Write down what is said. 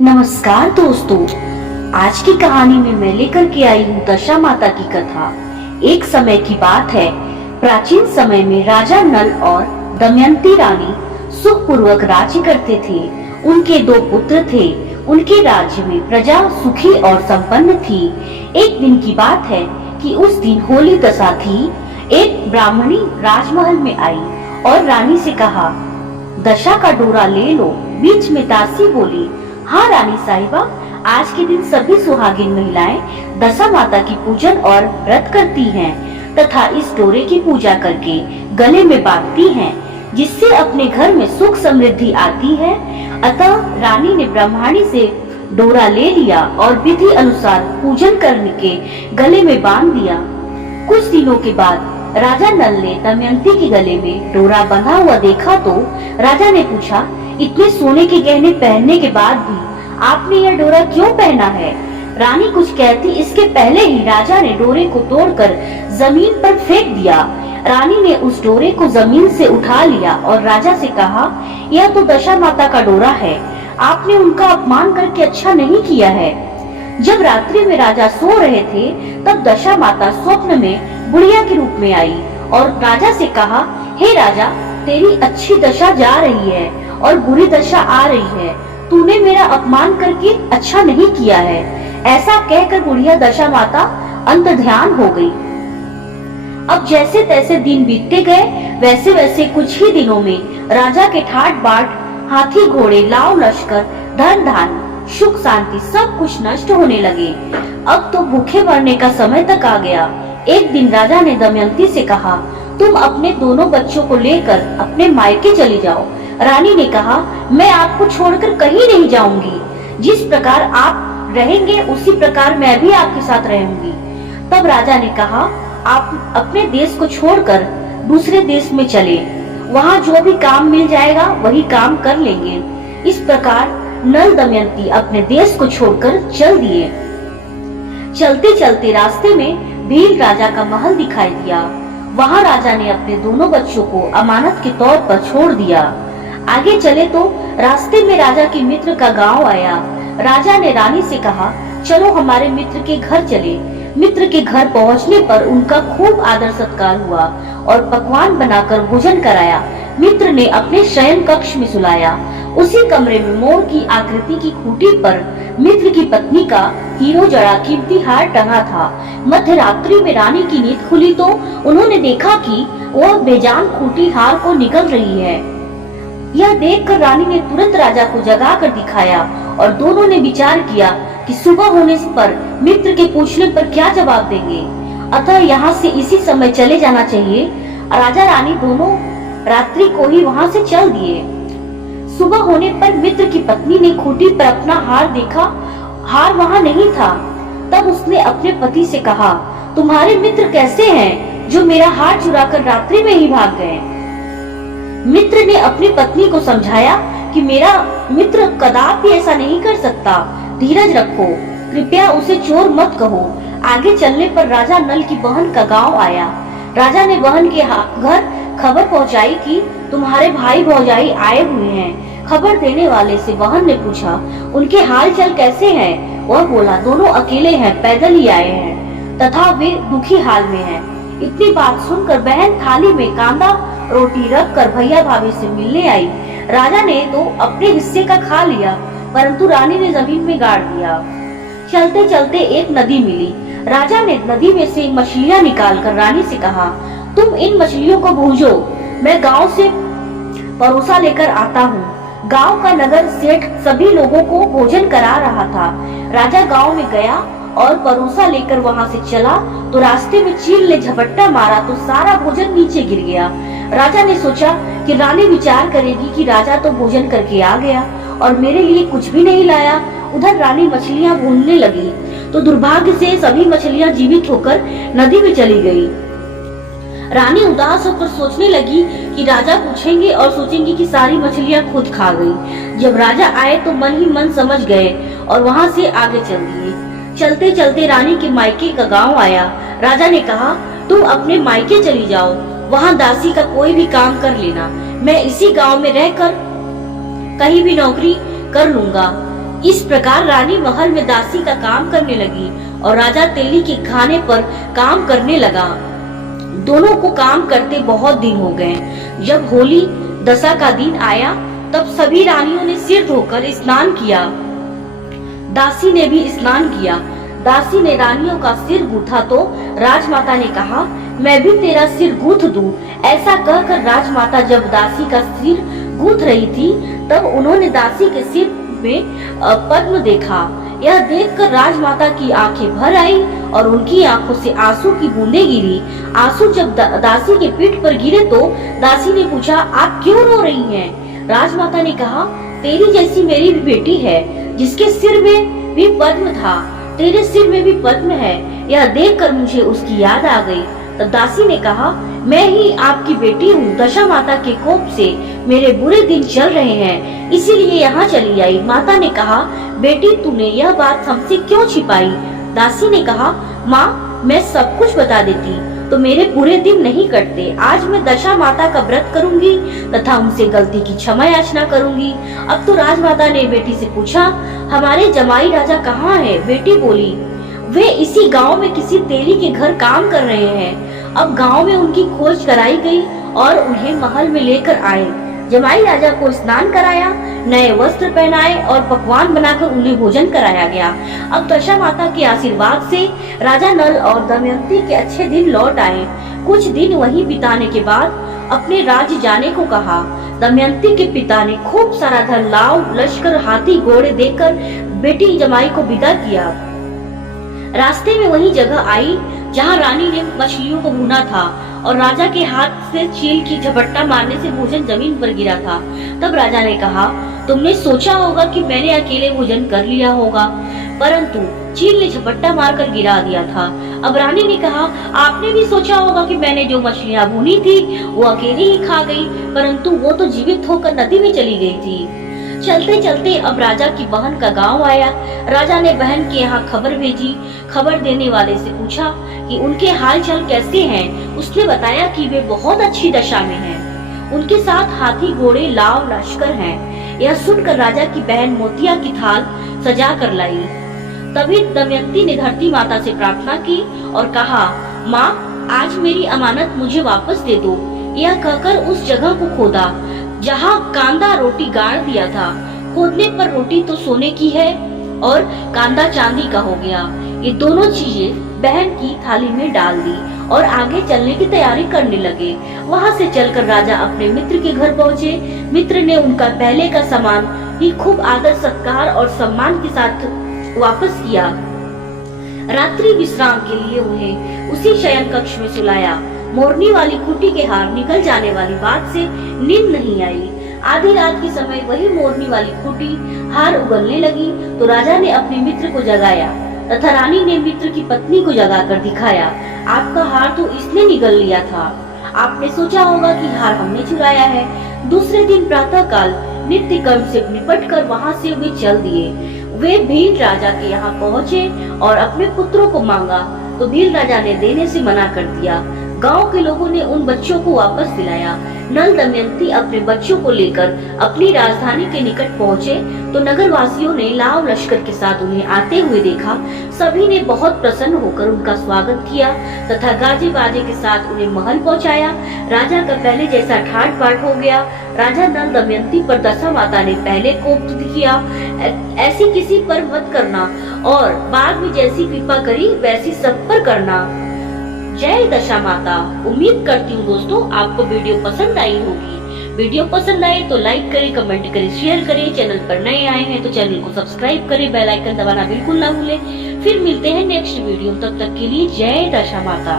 नमस्कार दोस्तों, आज की कहानी में मैं लेकर के आई हूँ दशा माता की कथा। एक समय की बात है, प्राचीन समय में राजा नल और दमयंती रानी सुखपूर्वक राज्य करते थे। उनके दो पुत्र थे। उनके राज्य में प्रजा सुखी और संपन्न थी। एक दिन की बात है कि उस दिन होली दशा थी। एक ब्राह्मणी राजमहल में आई और रानी से कहा, दशा का डोरा ले लो। बीच में दासी बोली, हाँ रानी साहिबा, आज के दिन सभी सुहागिन महिलाएं दशा माता की पूजन और व्रत करती हैं तथा इस डोरे की पूजा करके गले में बांधती हैं, जिससे अपने घर में सुख समृद्धि आती है। अतः रानी ने ब्राह्मणी से डोरा ले लिया और विधि अनुसार पूजन करने के गले में बांध दिया। कुछ दिनों के बाद राजा नल ने दमयंती के गले में डोरा बंधा हुआ देखा तो राजा ने पूछा, इतने सोने के गहने पहनने के बाद भी आपने यह डोरा क्यों पहना है? रानी कुछ कहती इसके पहले ही राजा ने डोरे को तोड़कर जमीन पर फेंक दिया। रानी ने उस डोरे को जमीन से उठा लिया और राजा से कहा, यह तो दशा माता का डोरा है, आपने उनका अपमान करके अच्छा नहीं किया है। जब रात्रि में राजा सो रहे थे तब दशा माता स्वप्न में बुढ़िया के रूप में आई और राजा से कहा, हे राजा, तेरी अच्छी दशा जा रही है और बुरी दशा आ रही है। तूने मेरा अपमान करके अच्छा नहीं किया है। ऐसा कहकर बुढ़िया दशा माता अंतर्ध्यान हो गई। अब जैसे तैसे दिन बीतते गए, वैसे वैसे कुछ ही दिनों में राजा के ठाट बाट, हाथी घोड़े, लाव लश्कर, धन धान, सुख शांति सब कुछ नष्ट होने लगे। अब तो भूखे मरने का समय तक आ गया। एक दिन राजा ने दमयंती से कहा, तुम अपने दोनों बच्चों को लेकर अपने मायके चली जाओ। रानी ने कहा, मैं आपको छोड़कर कहीं नहीं जाऊंगी। जिस प्रकार आप रहेंगे उसी प्रकार मैं भी आपके साथ रहूंगी। तब राजा ने कहा, आप अपने देश को छोड़कर दूसरे देश में चले, वहाँ जो भी काम मिल जाएगा वही काम कर लेंगे। इस प्रकार नल दमयंती अपने देश को छोड़कर चल दिए। चलते चलते रास्ते में भील राजा का महल दिखाई दिया। वहाँ राजा ने अपने दोनों बच्चों को अमानत के तौर पर छोड़ दिया। आगे चले तो रास्ते में राजा के मित्र का गांव आया। राजा ने रानी से कहा, चलो हमारे मित्र के घर चले। मित्र के घर पहुंचने पर उनका खूब आदर सत्कार हुआ और पकवान बनाकर भोजन कराया। मित्र ने अपने शयन कक्ष में सुलाया। उसी कमरे में मोर की आकृति की खूंटी पर मित्र की पत्नी का हीरो जड़ा कीमती हार टंगा था। मध्य रात्रि में रानी की नींद खुली तो उन्होंने देखा कि वह बेजान खूंटी हार को निकल रही है। यह देखकर रानी ने तुरंत राजा को जगा कर दिखाया और दोनों ने विचार किया कि सुबह होने पर मित्र के पूछने पर क्या जवाब देंगे। अतः यहाँ से इसी समय चले जाना चाहिए। राजा रानी दोनों रात्रि को ही वहाँ से चल दिए। सुबह होने पर मित्र की पत्नी ने खूंटी पर अपना हार देखा। हार वहाँ नहीं था। तब उसने अपने पति से कहा, तुम्हारे मित्र कैसे हैं जो मेरा हार चुराकर रात्रि में ही भाग गए? मित्र ने अपनी पत्नी को समझाया कि मेरा मित्र कदापि ऐसा नहीं कर सकता। धीरज रखो, कृपया उसे चोर मत कहो। आगे चलने पर राजा नल की बहन का गांव आया। राजा ने बहन के घर खबर पहुंचाई कि तुम्हारे भाई भौजाई आए हुए हैं। खबर देने वाले से बहन ने पूछा, उनके हाल चाल कैसे हैं? वह बोला, दोनों अकेले हैं, पैदल ही आए हैं तथा वे दुखी हाल में हैं। इतनी बात सुनकर बहन थाली में कांदा रोटी रख कर भैया भाभी से मिलने आई। राजा ने तो अपने हिस्से का खा लिया, परंतु रानी ने जमीन में गाड़ दिया। चलते चलते एक नदी मिली। राजा ने नदी में से मछलियां निकालकर रानी से कहा, तुम इन मछलियों को भूजो, मैं गांव से परोसा लेकर आता हूँ। गांव का नगर सेठ सभी लोगों को भोजन करा रहा था। राजा गांव में गया और परोसा लेकर वहां से चला तो रास्ते में चील ने झपट्टा मारा तो सारा भोजन नीचे गिर गया। राजा ने सोचा कि रानी विचार करेगी कि राजा तो भोजन करके आ गया और मेरे लिए कुछ भी नहीं लाया। उधर रानी मछलियां भूनने लगी तो दुर्भाग्य से सभी मछलियां जीवित होकर नदी में चली गई। रानी उदास होकर सोचने लगी कि राजा पूछेंगे और सोचेंगे कि सारी मछलियां खुद खा गई। जब राजा आए तो मन ही मन समझ गए और वहां से आगे चल दिए। चलते चलते रानी के मायके का गांव आया। राजा ने कहा, तुम अपने मायके चली जाओ, वहां दासी का कोई भी काम कर लेना। मैं इसी गांव में रहकर कहीं भी नौकरी कर लूंगा। इस प्रकार रानी महल में दासी का काम करने लगी और राजा तेली के खाने पर काम करने लगा। दोनों को काम करते बहुत दिन हो गए। जब होली दशा का दिन आया तब सभी रानियों ने सिर धोकर स्नान किया। दासी ने भी स्नान किया। दासी ने रानियों का सिर गूथा तो राजमाता ने कहा, मैं भी तेरा सिर गूथ दूं। ऐसा कहकर राजमाता जब दासी का सिर गूथ रही थी तब उन्होंने दासी के सिर में पद्म देखा। यह देखकर राजमाता की आंखें भर आई और उनकी आंखों से आंसू की बूंदें गिरी। आंसू जब दासी के पीठ पर गिरे तो दासी ने पूछा, आप क्यों रो रही हैं? राजमाता ने कहा, तेरी जैसी मेरी भी बेटी है जिसके सिर में भी पद्म था, तेरे सिर में भी पद्म है। यह देखकर मुझे उसकी याद आ गई। तब दासी ने कहा, मैं ही आपकी बेटी हूँ। दशा माता के कोप से मेरे बुरे दिन चल रहे हैं, इसीलिए यहाँ चली आई। माता ने कहा, बेटी तूने यह बात हमसे क्यों छिपाई? दासी ने कहा, माँ मैं सब कुछ बता देती तो मेरे बुरे दिन नहीं कटते। आज मैं दशा माता का व्रत करूंगी तथा उनसे गलती की क्षमा याचना करूंगी। अब तो राजमाता ने बेटी से पूछा, हमारे जमाई राजा कहाँ है? बेटी बोली, वे इसी गांव में किसी तेली के घर काम कर रहे हैं। अब गांव में उनकी खोज कराई गई और उन्हें महल में लेकर आए। जमाई राजा को स्नान कराया, नए वस्त्र पहनाए और पकवान बनाकर उन्हें भोजन कराया गया। अब दशा माता के आशीर्वाद से राजा नल और दमयंती के अच्छे दिन लौट आए। कुछ दिन वहीं बिताने के बाद अपने राज्य जाने को कहा। दमयंती के पिता ने खूब सारा धन, लाव लश्कर, हाथी घोड़े देकर बेटी जमाई को विदा किया। रास्ते में वही जगह आई जहाँ रानी ने मछलियों को भुना था और राजा के हाथ से चील की झपट्टा मारने से भोजन जमीन पर गिरा था। तब राजा ने कहा, तुमने सोचा होगा कि मैंने अकेले भोजन कर लिया होगा, परंतु चील ने झपट्टा मारकर गिरा दिया था। अब रानी ने कहा, आपने भी सोचा होगा कि मैंने जो मछलियाँ भुनी थी वो अकेले ही खा गई, परंतु वो तो जीवित होकर नदी में चली गई थी। चलते चलते अब राजा की बहन का गांव आया। राजा ने बहन के यहाँ खबर भेजी। खबर देने वाले से पूछा कि उनके हाल चाल कैसे हैं। उसने बताया कि वे बहुत अच्छी दशा में हैं। उनके साथ हाथी घोड़े लाव लश्कर हैं। यह सुनकर राजा की बहन मोतिया की थाल सजा कर लाई। तभी दमयंती ने धरती माता से प्रार्थना की और कहा, माँ आज मेरी अमानत मुझे वापस दे दो। यह कहकर उस जगह को खोदा जहाँ कांदा रोटी गाड़ दिया था। खोदने पर रोटी तो सोने की है और कांदा चांदी का हो गया। ये दोनों चीजें बहन की थाली में डाल दी और आगे चलने की तैयारी करने लगे। वहाँ से चलकर राजा अपने मित्र के घर पहुँचे। मित्र ने उनका पहले का सामान ही खूब आदर सत्कार और सम्मान के साथ वापस किया। रात्रि विश्राम के लिए उन्हें उसी शयन कक्ष में सुलाया। मोरनी वाली खूंटी के हार निकल जाने वाली बात से नींद नहीं आई। आधी रात के समय वही मोरनी वाली खूंटी हार उगलने लगी तो राजा ने अपने मित्र को जगाया तथा रानी ने मित्र की पत्नी को जगाकर दिखाया, आपका हार तो इसने निगल लिया था। आपने सोचा होगा कि हार हमने चुराया है। दूसरे दिन प्रातः काल नित्य कर्म से निपट कर वहाँ से वे चल दिए। वे भील राजा के यहाँ पहुँचे और अपने पुत्रों को मांगा तो भील राजा ने देने से मना कर दिया। गांव के लोगों ने उन बच्चों को वापस दिलाया। नल दमयंती अपने बच्चों को लेकर अपनी राजधानी के निकट पहुँचे तो नगर वासियों ने लाव लश्कर के साथ उन्हें आते हुए देखा। सभी ने बहुत प्रसन्न होकर उनका स्वागत किया तथा गाजे बाजे के साथ उन्हें महल पहुँचाया। राजा का पहले जैसा ठाट बाट हो गया। राजा नल दमयंती पर दशा माता ने पहले कोप किया, ऐसी किसी पर मत करना और बाद में जैसी कृपा करी वैसी सब पर करना। जय दशा माता। उम्मीद करती हूँ दोस्तों आपको वीडियो पसंद आई होगी। वीडियो पसंद आए तो लाइक करें, कमेंट करें, शेयर करें। चैनल पर नए आए हैं तो चैनल को सब्सक्राइब करें, बेल आइकन दबाना बिल्कुल ना भूलें। फिर मिलते हैं नेक्स्ट वीडियो, तब तक के लिए जय दशा माता।